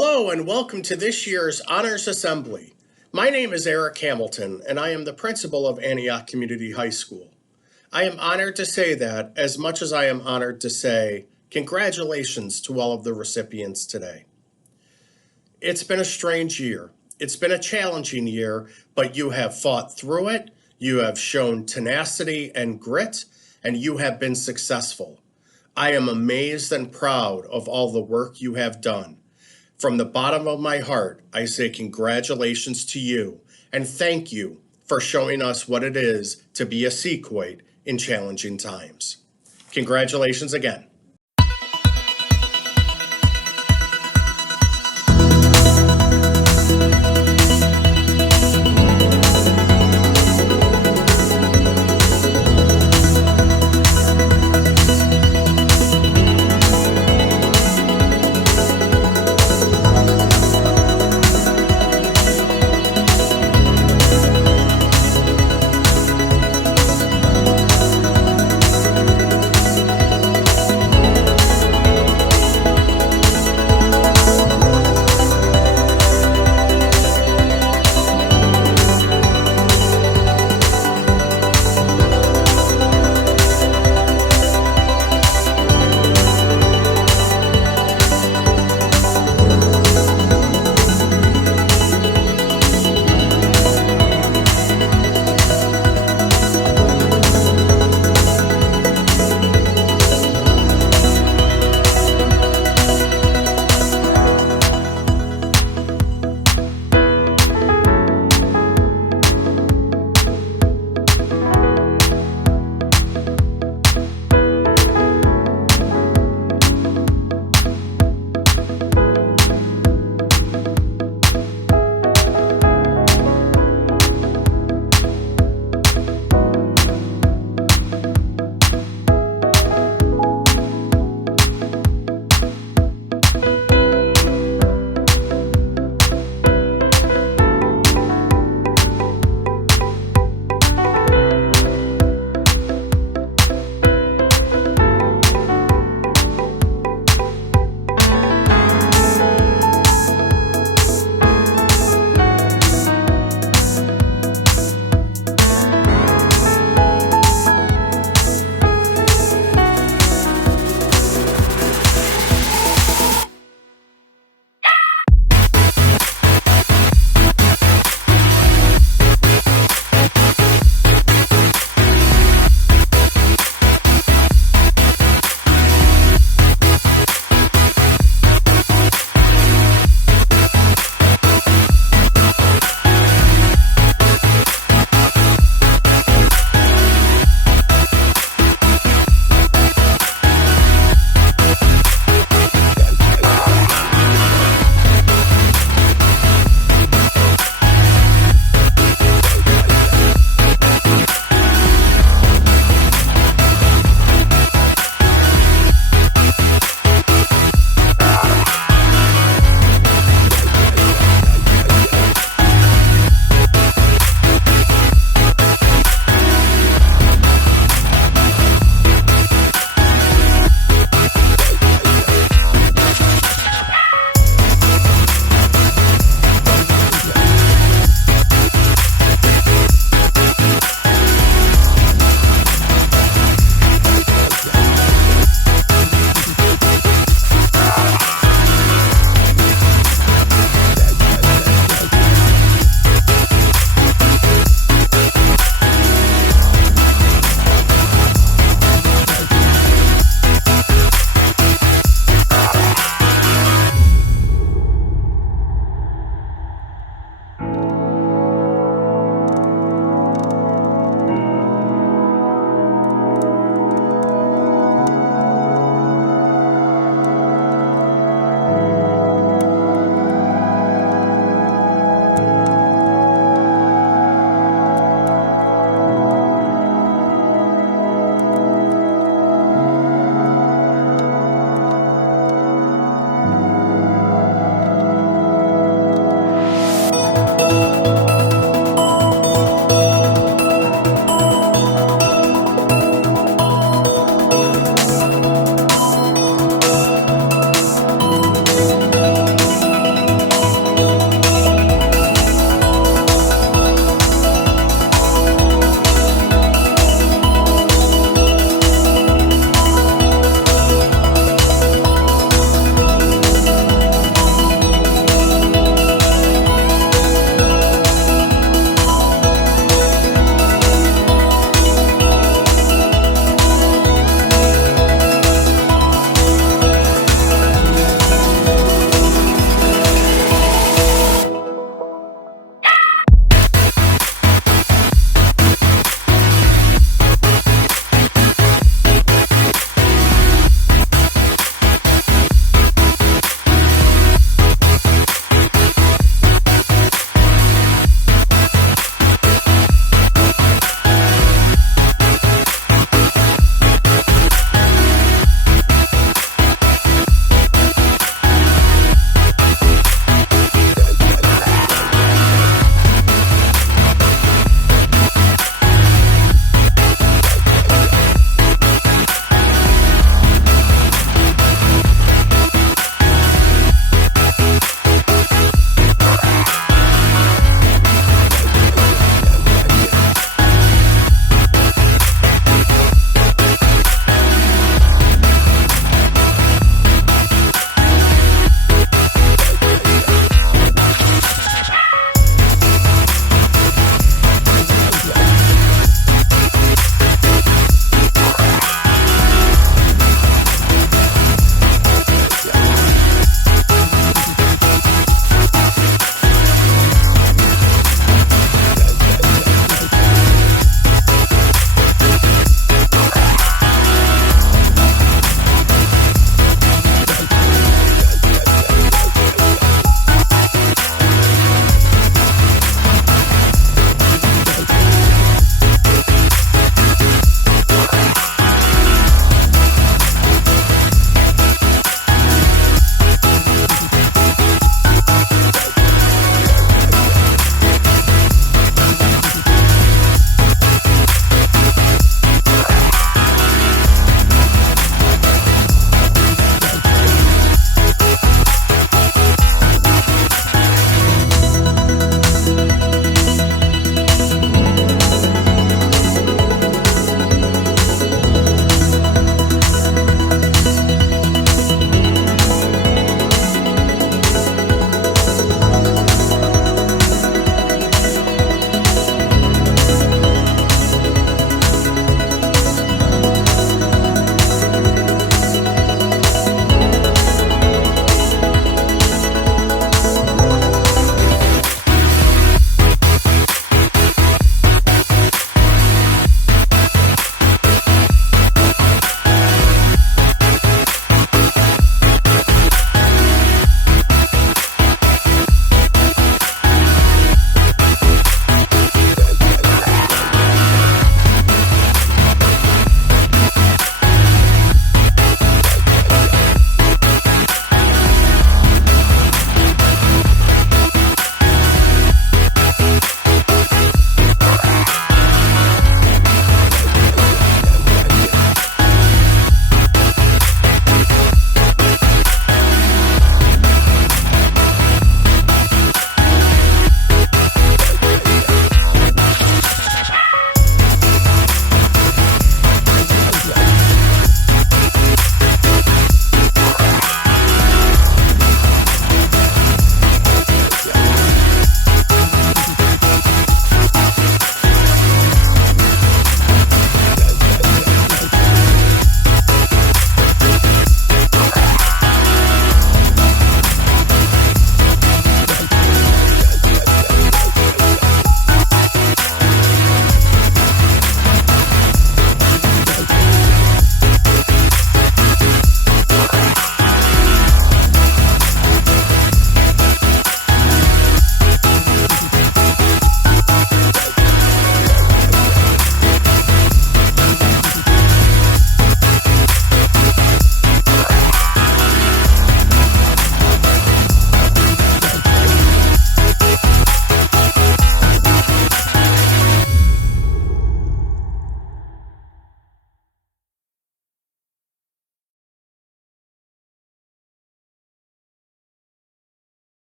Hello and welcome to this year's Honors Assembly. My name is Eric Hamilton and I am the principal of Antioch Community High School. I am honored to say that as much as I am honored to say congratulations to all of the recipients today. It's been a strange year. It's been a challenging year, but you have fought through it, you have shown tenacity and grit, and you have been successful. I am amazed and proud of all the work you have done. From the bottom of my heart, I say congratulations to you and thank you for showing us what it is to be a Sequoian in challenging times. Congratulations again.